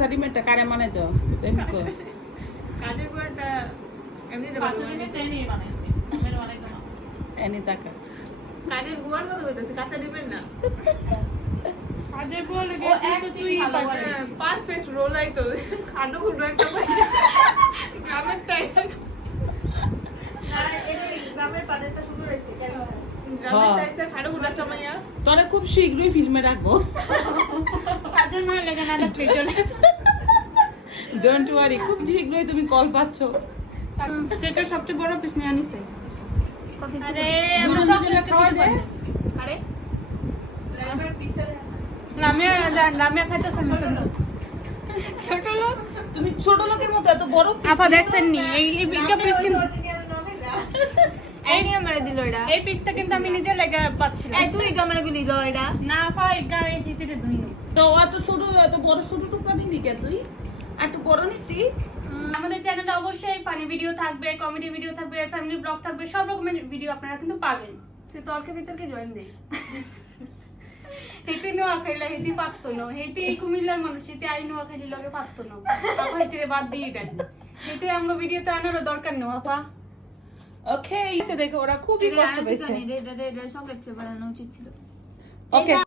সারিমেটটা কারে মানে তো এমনি কো কাজের পরটা এমনি 5 মিনিট এনে বানাইছি মেরে বানাইতো না এনি টাকা কাজের বুয়ার কথা কইতেছে কাঁচা ডিমের না কাজের বলে ও তুই পারফেক্ট রোল আইতো খানো খুব একটা পাই গ্রামের তাই না এটা গ্রামের পাড়েটা শুরু হইছে কেন গ্রামের তাই খানো খুব একটা মাইয়া তোরা খুব শীঘ্রই ফিল্মে রাখবো কাজের মায়ের লাগে না একটা চলে ডোন্ট ওয়ারি খুব শীঘ্রই তুমি কল পাচ্ছ কেকের সবচেয়ে বড় পিস নিয়ে আনিছে কফি আরে দুজন দুজনে খাওয়া যায় আরে গ্রামের পিসটা লামিয়া খাইতেছে না ছোট লোক তুমি ছোট লোকের মতো এত বড় piece আপা দেখছেন নি এই পিস কিন্তু এই নিয়ে আমারে দিল এটা এই পিসটা কিন্তু আমি নিজে লাগা পাচ্ছিলাম এই তুই ক্যামেরা গুলি দিল এটা না আপা এই গায়ে হিতে ধুইনি তো এত ছোট এত বড় ছোট টুকরা নিলি কে তুই আর একটু বড় নিতি আমাদের চ্যানেলে অবশ্যই ফানি ভিডিও থাকবে কমেডি ভিডিও থাকবে ফ্যামিলি ব্লগ থাকবে সব রকমের ভিডিও আপনারা কিন্তু পাবেন তুই তর্কে বিতর্কে জয়েন দে হেতি নোয়া খাইলা হেতি পারতো না হেতি এই কুমিল্লার মানুষ হেতি আই নোয়া খাইলি লগে পারতো না আপা হেতিরে বাদ দিয়ে দেন হেতি আমরা ভিডিওতে আনারও দরকার নেই আপা ওকে এসে দেখো ওরা খুবই কষ্ট পেয়েছে এটা চকলেট ফ্লেভার আনা উচিত ছিল ওকে